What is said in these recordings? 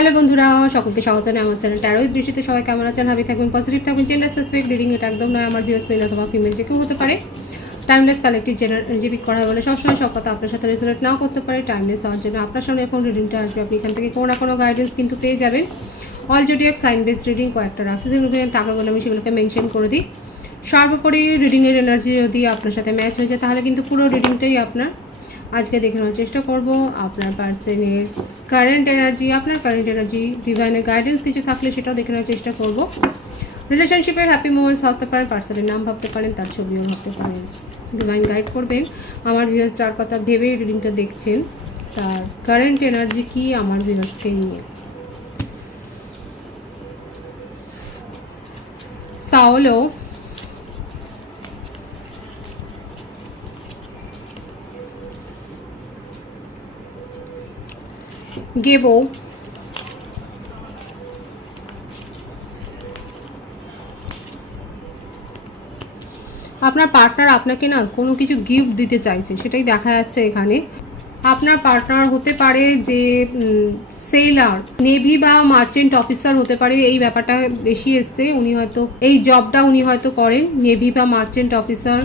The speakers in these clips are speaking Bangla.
হ্যালো বন্ধুরা, সকলকে স্বাগত জানাই আমার চ্যানেল ট্যারো উইথ দৃষ্টিতে। সবাই কেমন আছেন? ভাবি থাকবেন, পজিটিভ থাকবেন। জেন্ডার স্পেসিফিক রিডিং এটা একদম নয়। আমার ভিউয়ার্স মেল অথবা ফিমেল যে কেউ হতে পারে। টাইমলেস কালেক্টিভ জেনার এনার্জি পিক করা বলে সবসময় সব কথা আপনার সাথে রেজোনেট নাও করতে পারে। টাইমলেস হওয়ার জন্য আপনার সামনে এখন রিডিংটা আসবে। আপনি এখান থেকে কোনো না কোনো গাইডেন্স কিন্তু পেয়ে যাবেন। All zodiac sign base reading কয়েকটা রাশি থাকে বলে আমি সেগুলোকে মেনশন করে দিই। সর্বোপরি রিডিংয়ের এনার্জি যদি আপনার সাথে ম্যাচ হয়ে যায় তাহলে কিন্তু পুরো রিডিংটাই আপনার। আজকে দেখে নেওয়ার চেষ্টা করব আপনার পার্সনের কারেন্ট এনার্জি ডিভাইনের গাইডেন্স কিছু থাকলে সেটাও দেখে নেওয়ার চেষ্টা করব। রিলেশনশিপের হ্যাপি মোমেন্টস ভাবতে পারেন, পার্সনের নাম ভাবতে পারেন, তার ছবিও ভাবতে পারেন। ডিভাইন গাইড করবেন। আমার ভিউয়ার্স যার কথা ভেবেই রিডিংটা দেখছেন তার কারেন্ট এনার্জি কি আমার ভিউয়ার্সকে নিয়ে। সাওলো, গেবো, আপনার পার্টনার আপনাকে না কোনো কিছু গিফট দিতে চাইছে, সেটাই দেখা যাচ্ছে এখানে। আপনার পার্টনার হতে পারে যে সেলার, নেভি বা মার্চেন্ট অফিসার হতে পারে, এই ব্যাপারটা বেশি এসছে। উনি হয়তো এই জবটা উনি হয়তো করেন, নেভি বা মার্চেন্ট অফিসার।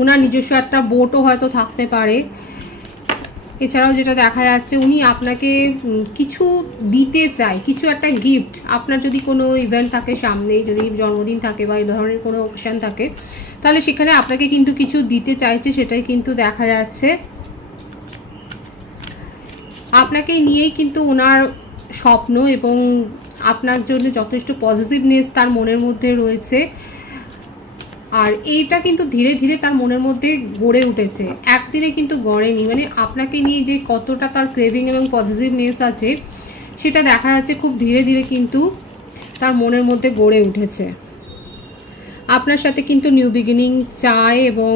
ওনার নিজস্ব একটা বোটও হয়তো থাকতে পারে। এছাড়াও যেটা দেখা যাচ্ছে উনি আপনাকে কিছু দিতে চায়, কিছু একটা গিফট। আপনার যদি কোনো ইভেন্ট থাকে সামনেই, যদি জন্মদিন থাকে বা এই ধরনের কোনো অকেশন থাকে, তাহলে সেখানে আপনাকে কিন্তু কিছু দিতে চাইছে, সেটাই কিন্তু দেখা যাচ্ছে। আপনাকে নিয়েই কিন্তু ওনার স্বপ্ন এবং আপনার জন্য যথেষ্ট পজিটিভনেস তার মনের মধ্যে রয়েছে। আর এইটা কিন্তু ধীরে ধীরে তার মনের মধ্যে গড়ে উঠেছে, একদিনে কিন্তু গড়েনি। মানে আপনাকে নিয়ে যে কতটা তার ক্রেভিং এবং পজিটিভনেস আছে সেটা দেখা যাচ্ছে খুব ধীরে ধীরে কিন্তু তার মনের মধ্যে গড়ে উঠেছে। আপনার সাথে কিন্তু নিউ বিগিনিং চায় এবং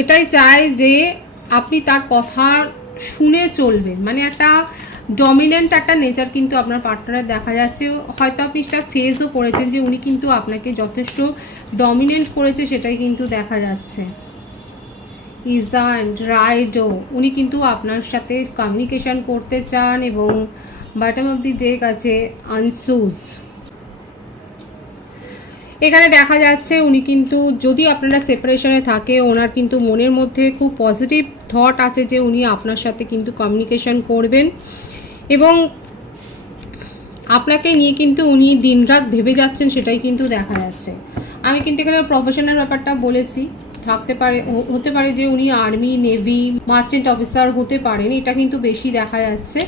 এটাই চায় যে আপনি তার কথা শুনে চলবেন। মানে একটা ডমিনেন্ট একটা নেচার কিন্তু আপনার পার্টনারের দেখা যাচ্ছে। হয়তো আপনি সেটা ফেসও করেছেন যে উনি কিন্তু আপনাকে যথেষ্ট ডমিনেন্ট করেছে, সেটাই কিন্তু দেখা যাচ্ছে। ইজা অ্যান্ড রাইডো, উনি কিন্তু আপনার সাথে কমিউনিকেশন করতে চান এবং বটম অফ দি ডেক আছে আনসুজ। এখানে দেখা যাচ্ছে উনি কিন্তু, যদি আপনারা সেপারেশনে থাকে, ওনার কিন্তু মনের মধ্যে খুব পজিটিভ থট আছে যে উনি আপনার সাথে কিন্তু কমিউনিকেশন করবেন এবং আপনাকে নিয়ে কিন্তু উনি দিনরাত ভেবে যাচ্ছেন, সেটাই কিন্তু দেখা যাচ্ছে। আমি কিন্তু এখানে প্রফেশনাল ব্যাপারটা বলেছি, থাকতে পারে, হতে পারে যে উনি আর্মি, নেভি, মার্চেন্ট অফিসার হতে পারেন, এটা কিন্তু বেশি দেখা যাচ্ছে।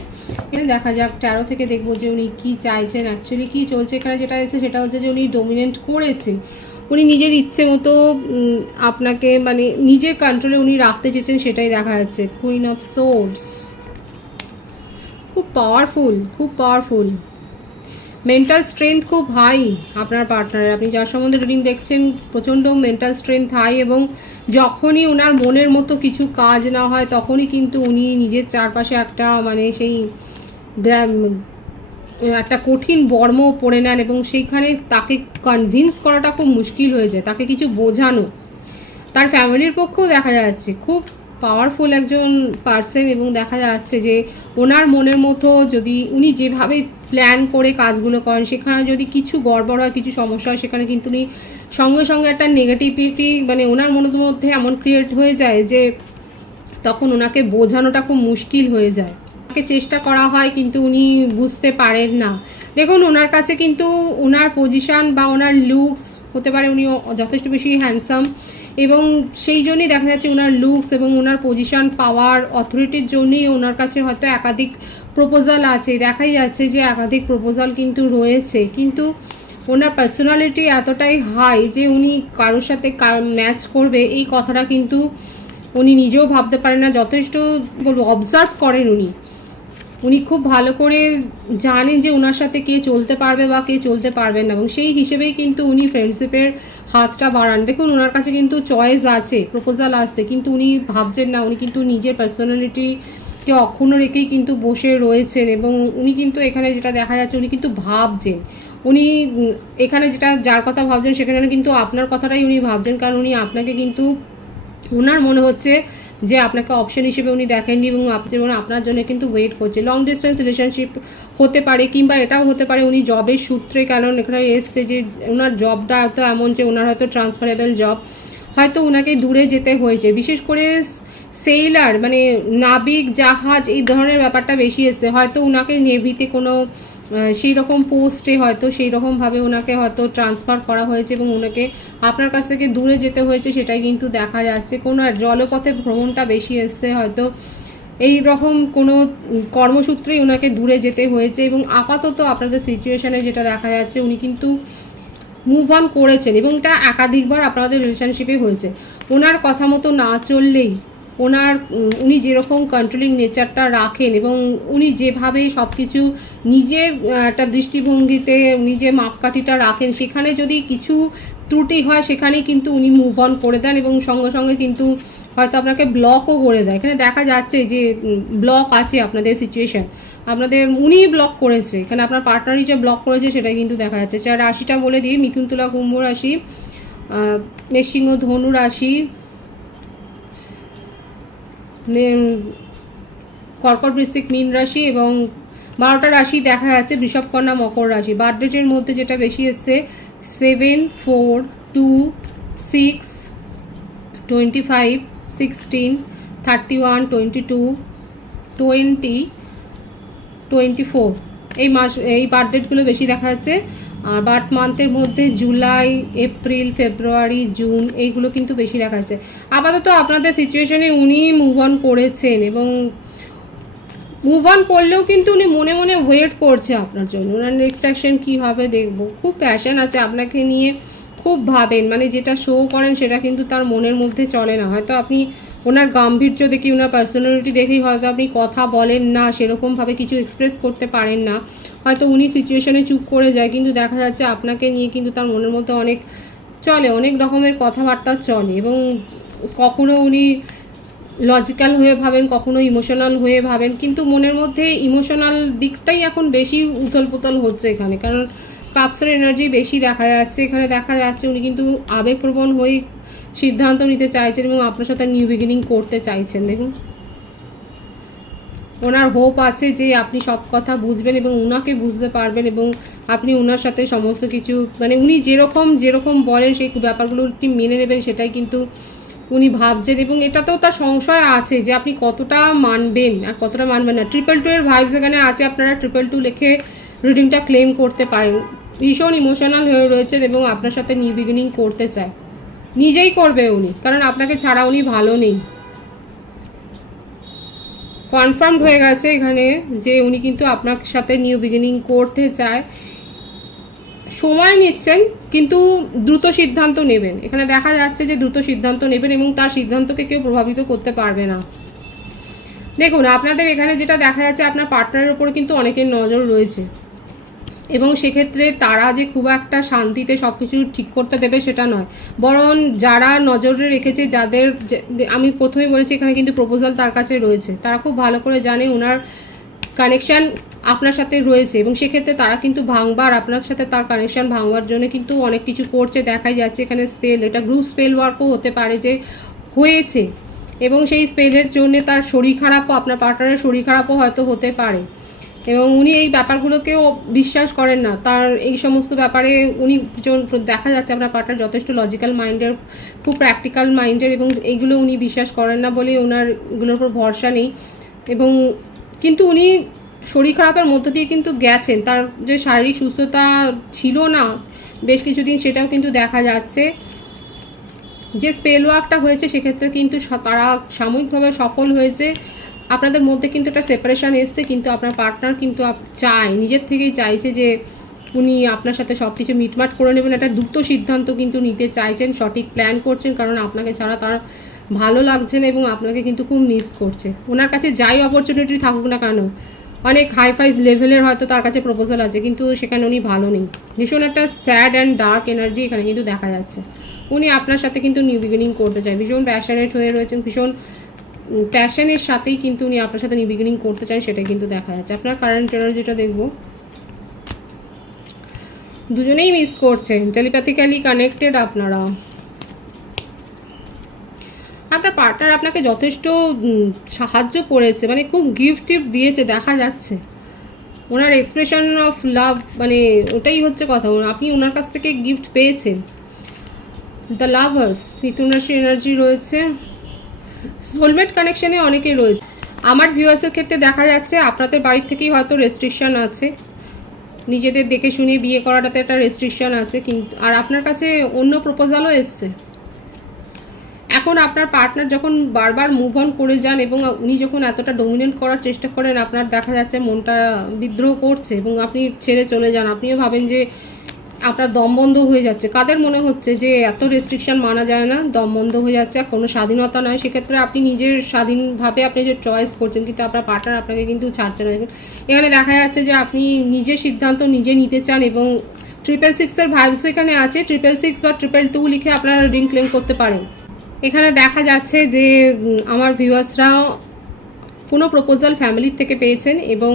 এখানে দেখা যাক ট্যারো থেকে দেখবো যে উনি কি চাইছেন, অ্যাকচুয়ালি কি চলছে। এখানে যেটা এসেছে সেটা হচ্ছে যে উনি ডমিনেন্ট করেছে, উনি নিজের ইচ্ছে মতো আপনাকে মানে নিজের কন্ট্রোলে উনি রাখতে চেয়েছেন, সেটাই দেখা যাচ্ছে। কুইন অফ সোর্ডস, খুব পাওয়ারফুল। মেন্টাল স্ট্রেংথ খুব হাই আপনার পার্টনারের। আপনি যার সম্বন্ধে রিডিং দেখছেন প্রচণ্ড মেন্টাল স্ট্রেংথ হাই এবং যখনই ওনার মনের মতো কিছু কাজ না হয় তখনই কিন্তু উনি নিজের চারপাশে একটা মানে সেই একটা কঠিন বর্ম পড়ে নেন এবং সেইখানে তাকে কনভিন্স করাটা খুব মুশকিল হয়ে যায়, তাকে কিছু বোঝানো। তার ফ্যামিলির পক্ষেও দেখা যাচ্ছে খুব পাওয়ারফুল একজন পার্সন এবং দেখা যাচ্ছে যে ওনার মনের মতো যদি উনি যেভাবে প্ল্যান করে কাজগুলো করেন সেখানে যদি কিছু গড়বড় হয়, কিছু সমস্যা হয়, সেখানে কিন্তু উনি সঙ্গে সঙ্গে একটা নেগেটিভিটি মানে ওনার মনের মধ্যে এমন ক্রিয়েট হয়ে যায় যে তখন ওনাকে বোঝানোটা খুব মুশকিল হয়ে যায়। ওনাকে চেষ্টা করা হয় কিন্তু উনি বুঝতে পারেন না। দেখুন ওনার কাছে কিন্তু ওনার পজিশন বা ওনার লুকস হতে পারে, উনি যথেষ্ট বেশি হ্যান্ডসাম এবং সেই জন্যই দেখা যাচ্ছে ওনার লুকস এবং ওনার পজিশন, পাওয়ার, অথরিটির জন্যই ওনার কাছে হয়তো একাধিক প্রপোজাল আছে। দেখাই যাচ্ছে যে একাধিক প্রপোজাল কিন্তু রয়েছে, কিন্তু ওনার পার্সোনালিটি এতটাই হাই যে উনি কারোর সাথে ম্যাচ করবে এই কথাটা কিন্তু উনি নিজেও ভাবতে পারেন না। যথেষ্ট বলবো অবজার্ভ করেন উনি খুব ভালো করে জানেন যে ওনার সাথে কে চলতে পারবে বা কে চলতে পারবে না এবং সেই হিসেবেই কিন্তু উনি ফ্রেন্ডশিপের হাতটা বাড়ান। দেখুন ওনার কাছে কিন্তু চয়েস আছে, প্রপোজাল আসছে, কিন্তু উনি ভাবছেন না। উনি কিন্তু নিজের পার্সোনালিটিকে অক্ষুণ্ণ রেখেই কিন্তু বসে রয়েছেন এবং উনি কিন্তু এখানে যেটা দেখা যাচ্ছে উনি কিন্তু ভাবছেন, উনি এখানে যেটা যার কথা ভাবছেন সেখানে কিন্তু আপনার কথাটাই উনি ভাবছেন, কারণ উনি আপনাকে কিন্তু ওনার মনে হচ্ছে যে আপনাকে অপশন হিসেবে উনি দেখেননি এবং যেমন আপনার জন্য কিন্তু ওয়েট করছে। লং ডিস্টেন্স রিলেশনশিপ হতে পারে, কিংবা এটাও হতে পারে উনি জবের সূত্রে, কারণ এখানে এসছে যে ওনার জবটা হয়তো এমন যে ওনার হয়তো ট্রান্সফারেবল জব, হয়তো ওনাকে দূরে যেতে হয়েছে। বিশেষ করে সেইলার মানে নাবিক জাহাজ এই ধরনের ব্যাপারটা বেশি এসছে, হয়তো ওনাকে নেভিতে কোনো সেই রকম পোস্টে হয়তো সেই রকমভাবে ওনাকে হয়তো ট্রান্সফার করা হয়েছে এবং ওনাকে আপনার কাছ থেকে দূরে যেতে হয়েছে, সেটাই কিন্তু দেখা যাচ্ছে। কোনো জলপথে ভ্রমণটা বেশি এসছে, হয়তো এই রকম কোনো কর্মসূত্রেই ওনাকে দূরে যেতে হয়েছে। এবং আপাতত আপনাদের সিচুয়েশানে যেটা দেখা যাচ্ছে উনি কিন্তু মুভ অন করেছেন এবং এটা একাধিকবার আপনাদের রিলেশনশিপে হয়েছে। ওনার কথা মতো না চললেই উনি যেরকম কন্ট্রোলিং নেচারটা রাখেন এবং উনি যেভাবে সব কিছু নিজের একটা দৃষ্টিভঙ্গিতে উনি যে মাপকাঠিটা রাখেন, সেখানে যদি কিছু ত্রুটি হয় সেখানেই কিন্তু উনি মুভ অন করে দেন এবং সঙ্গে সঙ্গে কিন্তু হয়তো আপনাকে ব্লকও করে দেয়। এখানে দেখা যাচ্ছে যে ব্লক আছে আপনাদের সিচুয়েশন, উনি ব্লক করেছে, এখানে আপনার পার্টনারই যে ব্লক করেছে সেটাই কিন্তু দেখা যাচ্ছে। যার রাশিটা বলে দিই, মিথুন তুলা কুম্ভ রাশি, মেষসিংহ ধনু রাশি, কর্কট বৃশ্চিক মীন রাশি এবং 12টা রাশি দেখা যাচ্ছে বৃষভ কন্যা মকর রাশি। বার্থডেটের মধ্যে যেটা বেশি এসছে 7, 4, 2, 6, 25, 16, 31, 22, 20, 24 এই বার্থডেটগুলো বেশি দেখা যাচ্ছে। আর বার্থ মান্থের মধ্যে জুলাই, এপ্রিল, ফেব্রুয়ারি, জুন এইগুলো কিন্তু বেশি দেখা যাচ্ছে। আপাতত আপনাদের সিচুয়েশনে উনি মুভ অন করেছেন এবং মুভ অন করলেও কিন্তু উনি মনে মনে ওয়েট করছে আপনার জন্য। ওনার নেক্সট অ্যাকশন কী হবে দেখবো। খুব প্যাশন আছে আপনাকে নিয়ে, খুব ভাবেন, মানে যেটা শো করেন সেটা কিন্তু তার মনের মধ্যে চলে না। হয়তো আপনি ওনার গাম্ভীর্য দেখি, ওনার পার্সোনালিটি দেখেই হয়তো আপনি কথা বলেন না, সেরকমভাবে কিছু এক্সপ্রেস করতে পারেন না, হয়তো উনি সিচুয়েশনে চুপ করে যায়, কিন্তু দেখা যাচ্ছে আপনাকে নিয়ে কিন্তু তার মনের মধ্যে অনেক চলে, অনেক রকমের কথাবার্তা চলে এবং কখনো উনি লজিক্যাল হয়ে ভাবেন, কখনো ইমোশনাল হয়ে ভাবেন, কিন্তু মনের মধ্যে ইমোশনাল দিকটাই এখন বেশি উথল পুথল হচ্ছে এখানে, কারণ কাপসের এনার্জি বেশি দেখা যাচ্ছে। এখানে দেখা যাচ্ছে উনি কিন্তু আবেগপ্রবণ হয়ে সিদ্ধান্ত নিতে চাইছেন এবং আপনার সাথে নিউ বিগিনিং করতে চাইছেন। দেখুন ওনার হোপ আছে যে আপনি সব কথা বুঝবেন এবং উনাকে বুঝতে পারবেন এবং আপনি ওনার সাথে সমস্ত কিছু মানে উনি যেরকম বলেন সেই ব্যাপারগুলো আপনি মেনে নেবেন, সেটাই কিন্তু উনি ভাবছেন। এবং এটাতেও তার সংশয় আছে যে আপনি কতটা মানবেন আর কতটা মানবেন না। 222 এর ভাইবস এখানে আছে, আপনারা 222 লিখে রিডিংটা ক্লেম করতে পারেন। ভীষণ ইমোশনাল হয়ে রয়েছেন এবং আপনার সাথে নিউ বিগিনিং করতে চায়, নিজেই করবে উনি, কারণ আপনাকে ছাড়া উনি ভালো নেই। কনফার্মড হয়ে গেছে এখানে যে উনি কিন্তু আপনার সাথে নিউ বিগিনিং করতে চায়। সময় নিচ্ছেন কিন্তু দ্রুত সিদ্ধান্ত নেবেন। এখানে দেখা যাচ্ছে যে দ্রুত সিদ্ধান্ত নেবেন এবং তার সিদ্ধান্তকে কেউ প্রভাবিত করতে পারবে না। দেখুন আপনাদের এখানে যেটা দেখা যাচ্ছে আপনার পার্টনারের উপর কিন্তু অনেকের নজর রয়েছে এবং সেক্ষেত্রে তারা যে খুব একটা শান্তিতে সব কিছু ঠিক করতে দেবে সেটা নয়, বরং যারা নজরে রেখেছে, যাদের আমি প্রথমে বলেছি এখানে কিন্তু প্রপোজাল তার কাছে রয়েছে, তারা খুব ভালো করে জানে ওনার কানেকশান আপনার সাথে রয়েছে এবং সেক্ষেত্রে তারা কিন্তু ভাঙবার আপনার সাথে তার কানেকশান ভাঙবার জন্য কিন্তু অনেক কিছু করছে দেখাই যাচ্ছে। এখানে স্পেল, এটা গ্রুপ স্পেল ওয়ার্কও হতে পারে যে হয়েছে এবং সেই স্পেলের জন্য তার শরীর খারাপও, আপনার পার্টনারের শরীর খারাপও হয়তো হতে পারে এবং উনি এই ব্যাপারগুলোকেও বিশ্বাস করেন না। তার এই সমস্ত ব্যাপারে উনি দেখা যাচ্ছে আপনার পার্টনার যথেষ্ট লজিক্যাল মাইন্ডের, খুব প্র্যাকটিক্যাল মাইন্ডের এবং এইগুলো উনি বিশ্বাস করেন না বলে ওনার এগুলোর উপর ভরসা নেই। এবং কিন্তু উনি শরীর খারাপের মধ্য দিয়ে কিন্তু গেছেন, তার যে শারীরিক সুস্থতা ছিল না বেশ কিছুদিন, সেটাও কিন্তু দেখা যাচ্ছে। যে স্পেল ওয়ার্কটা হয়েছে সেক্ষেত্রে কিন্তু তারা সাময়িকভাবে সফল হয়েছে। আপনাদের মধ্যে কিন্তু একটা সেপারেশন এসছে, কিন্তু আপনার পার্টনার কিন্তু চায়, নিজের থেকেই চাইছে যে উনি আপনার সাথে সব কিছু মিটমাট করে নেবেন। একটা দ্রুত সিদ্ধান্ত কিন্তু নিতে চাইছেন, সঠিক প্ল্যান করছেন, কারণ আপনাকে ছাড়া তার ভালো লাগছে না এবং আপনাকে কিন্তু খুব মিস করছে। ওনার কাছে যাই অপরচুনিটি থাকুক না কেন, অনেক হাইফাই লেভেলের হয়তো তার কাছে প্রপোজাল আছে, কিন্তু সেখানে উনি ভালো নেই। ভীষণ একটা স্যাড অ্যান্ড ডার্ক এনার্জি এখানে কিন্তু দেখা যাচ্ছে। উনি আপনার সাথে কিন্তু নিউ বিগিনিং করতে চায়, ভীষণ প্যাশনেট হয়ে রয়েছেন, ভীষণ প্যাশনের সাথেই কিন্তু উনি আপনার সাথে নিউ বিগিনিং করতে চান, সেটাই কিন্তু দেখা যাচ্ছে। আপনার কারেন্ট এনার্জিটা দেখবো, দুজনেই মিস করছেন, টেলিপ্যাথিক্যালি কানেক্টেড আপনারা আপনার পার্টনার আপনাকে যথেষ্ট সাহায্য করেছে, মানে খুব গিফট টিফট দিয়েছে দেখা যাচ্ছে। ওনার এক্সপ্রেশন অফ লাভ মানে ওটাই হচ্ছে কথা, আপনি ওনার কাছ থেকে গিফট পেয়েছেন। দ্য লাভার্স, মিথুন রাশি এনার্জি রয়েছে। সোলমেট কানেকশনে অনেকেই রয়েছে। আমার ভিউয়ার্সের ক্ষেত্রে দেখা যাচ্ছে আপনাদের বাড়ির থেকেই হয়তো রেস্ট্রিকশন আছে, নিজেদের দেখে শুনে বিয়ে করাটাতে একটা রেস্ট্রিকশন আছে, কিন্তু আর আপনার কাছে অন্য প্রপোজালও এসছে। এখন আপনার পার্টনার যখন বারবার মুভ অন করে যান এবং উনি যখন এতটা ডমিনেন্ট করার চেষ্টা করেন, আপনার দেখা যাচ্ছে মনটা বিদ্রোহ করছে এবং আপনি ছেড়ে চলে যান। আপনিও ভাবেন যে আপনার দম বন্ধ হয়ে যাচ্ছে। কাদের মনে হচ্ছে যে এত রেস্ট্রিকশন মানা যায় না, দম বন্ধ হয়ে যাচ্ছে, কোনো স্বাধীনতা নয়, সেক্ষেত্রে আপনি নিজের স্বাধীনভাবে আপনি যে চয়েস করছেন, কিন্তু আপনার পার্টনার আপনাকে কিন্তু ছাড়ছে না। এখানে দেখা যাচ্ছে যে আপনি নিজের সিদ্ধান্ত নিজে নিতে চান এবং 666-এর ভাইবস এখানে আছে। 666 বা 222 লিখে আপনারা রিং ক্লেম করতে পারেন। এখানে দেখা যাচ্ছে যে আমার ভিউয়ার্সরা কোনো প্রপোজাল ফ্যামিলির থেকে পেয়েছেন এবং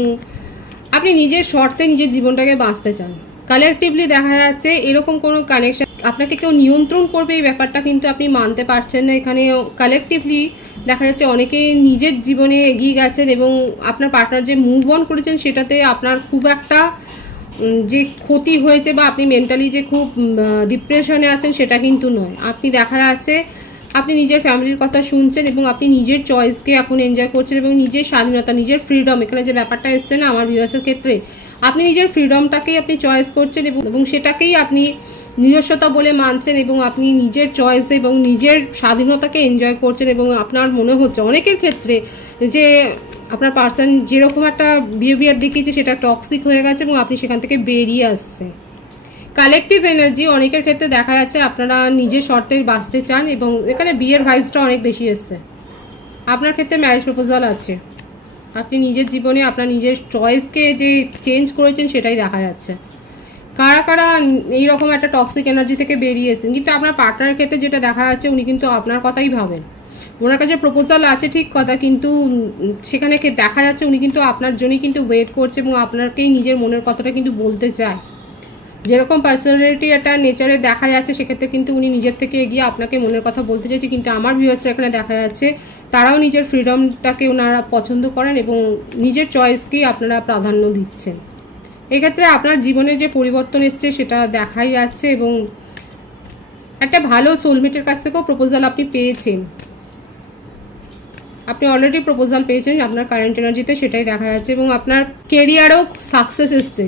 আপনি নিজের শর্তে নিজের জীবনটাকে বাঁচতে চান। কালেকটিভলি দেখা যাচ্ছে এরকম কোনো কানেকশন আপনাকে কেউ নিয়ন্ত্রণ করবে এই ব্যাপারটা কিন্তু আপনি মানতে পারছেন না। এখানে কালেকটিভলি দেখা যাচ্ছে অনেকেই নিজের জীবনে এগিয়ে গেছেন এবং আপনার পার্টনার যে মুভ অন করেছেন সেটাতে আপনার খুব একটা যে ক্ষতি হয়েছে বা আপনি মেন্টালি যে খুব ডিপ্রেশনে আছেন সেটা কিন্তু নয়। আপনি দেখা যাচ্ছে আপনি নিজের ফ্যামিলির কথা শুনছেন এবং আপনি নিজের চয়েসকে এখন এনজয় করছেন এবং নিজের স্বাধীনতা, নিজের ফ্রিডম, এখানে যে ব্যাপারটা এসছে না আমার ভিউয়ার্সের ক্ষেত্রে, আপনি নিজের ফ্রিডমটাকেই আপনি চয়েস করছেন এবং সেটাকেই আপনি নিজস্বতা বলে মানছেন এবং আপনি নিজের চয়েস এবং নিজের স্বাধীনতাকে এনজয় করছেন এবং আপনার মনে হচ্ছে অনেকের ক্ষেত্রে যে আপনার পার্সন যেরকম একটা বিহেভিয়ার দেখিয়েছে সেটা টক্সিক হয়ে গেছে এবং আপনি সেখান থেকে বেরিয়ে আসছেন। কালেকটিভ এনার্জি অনেকের ক্ষেত্রে দেখা যাচ্ছে আপনারা নিজের শর্তে বাঁচতে চান এবং এখানে বিয়ের ভাইবসটা অনেক বেশি এসছে। আপনার ক্ষেত্রে ম্যারেজ প্রপোজাল আছে, আপনি নিজের জীবনে আপনার নিজের চয়েসকে যে চেঞ্জ করেছেন সেটাই দেখা যাচ্ছে। কারা কারা এইরকম একটা টক্সিক এনার্জি থেকে বেরিয়েছেন, কিন্তু আপনার পার্টনারের ক্ষেত্রে যেটা দেখা যাচ্ছে উনি কিন্তু আপনার কথাই ভাবেন। ওনার কাছে প্রপোজাল আছে ঠিক কথা, কিন্তু সেখানে দেখা যাচ্ছে উনি কিন্তু আপনার জন্যই কিন্তু ওয়েট করছে এবং আপনাকেই নিজের মনের কথাটা কিন্তু বলতে চায়। যেরকম পার্সোনালিটি একটা নেচারে দেখা যাচ্ছে সেক্ষেত্রে কিন্তু উনি নিজের থেকে এগিয়ে আপনাকে মনের কথা বলতে চাইছে, কিন্তু আমার ভিউয়ার্সরা এখানে দেখা যাচ্ছে তারাও নিজের ফ্রিডমটাকে ওনারা পছন্দ করেন এবং নিজের চয়েসকেই আপনারা প্রাধান্য দিচ্ছেন। এক্ষেত্রে আপনার জীবনে যে পরিবর্তন এসছে সেটা দেখাই যাচ্ছে এবং একটা ভালো সোলমেটের কাছ থেকেও প্রপোজাল আপনি পেয়েছেন। আপনি অলরেডি প্রপোজাল পেয়েছেন আপনার কারেন্ট এনার্জিতে, সেটাই দেখা যাচ্ছে এবং আপনার কেরিয়ারেও সাকসেস এসছে।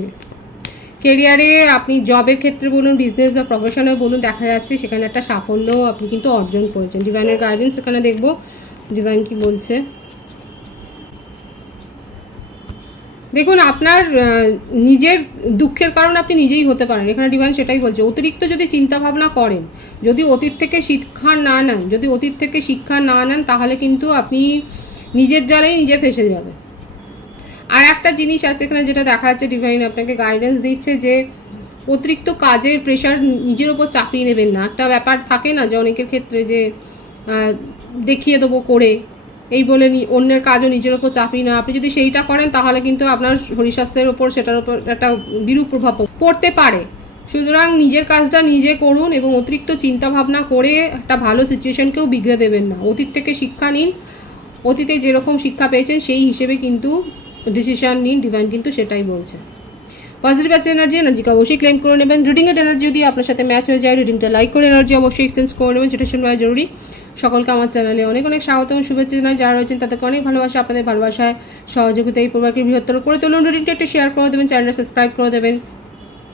কেরিয়ারে আপনি জবের ক্ষেত্রে বলুন, বিজনেস বা প্রফেশনে বলুন, দেখা যাচ্ছে সেখানে একটা সাফল্য আপনি কিন্তু অর্জন করেছেন। ডিভাইনের গাইডেন্স এখানে দেখবো ডিভাইন কি বলছে। দেখুন আপনার নিজের দুঃখের কারণ আপনি নিজেই হতে পারেন, এখানে ডিভাইন সেটাই বলছে। অতিরিক্ত যদি চিন্তা ভাবনা করেন, যদি অতীত থেকে শিক্ষা না নেন তাহলে কিন্তু আপনি নিজের জালেই নিজে ফেসে যাবেন। আর একটা জিনিস আছে এখানে যেটা দেখা যাচ্ছে ডিভাইন আপনাকে গাইডেন্স দিচ্ছে যে অতিরিক্ত কাজের প্রেশার নিজের ওপর চাপিয়ে নেবেন না। একটা ব্যাপার থাকে না যে অনেকের ক্ষেত্রে যে দেখিয়ে দেবো করে এই বলে অন্যের কাজও নিজের ওপর চাপিয়ে না, আপনি যদি সেইটা করেন তাহলে কিন্তু আপনার শরীর স্বাস্থ্যের ওপর সেটার ওপর একটা বিরূপ প্রভাব পড়তে পারে। সুতরাং নিজের কাজটা নিজে করুন এবং অতিরিক্ত চিন্তা ভাবনা করে একটা ভালো সিচুয়েশনকেও বিগড়ে দেবেন না। অতীত থেকে শিক্ষা নিন, অতীতে যেরকম শিক্ষা পেয়েছেন সেই হিসেবে কিন্তু ডিসিশন নিন, ডিভাইন কিন্তু সেটাই বলছে। পজিটিভ আছে এনার্জিকে অবশ্যই ক্লেম করে নেবেন। রিডিংয়ের এনার্জি যদি আপনার সাথে ম্যাচ হয়ে যায় রিডিংটা লাইক করে এনার্জি অবশ্যই এক্সচেঞ্জ করে নেবেন, সেটা শুনবা জরুরি। সকলকে আমার চ্যানেলে অনেক অনেক স্বাগত এবং শুভেচ্ছা জানাই। যারা রয়েছেন তাদেরকে অনেক ভালোবাসা, আপনাদের ভালোবাসায় সহযোগিতা এই পরিবারকে বৃহত্তর করে তুলুন। রিডিংটা একটু শেয়ার করে দেবেন, চ্যানেলটা সাবস্ক্রাইব করে দেবেন।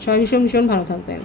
সবাই ভীষণ ভীষণ ভালো থাকবেন।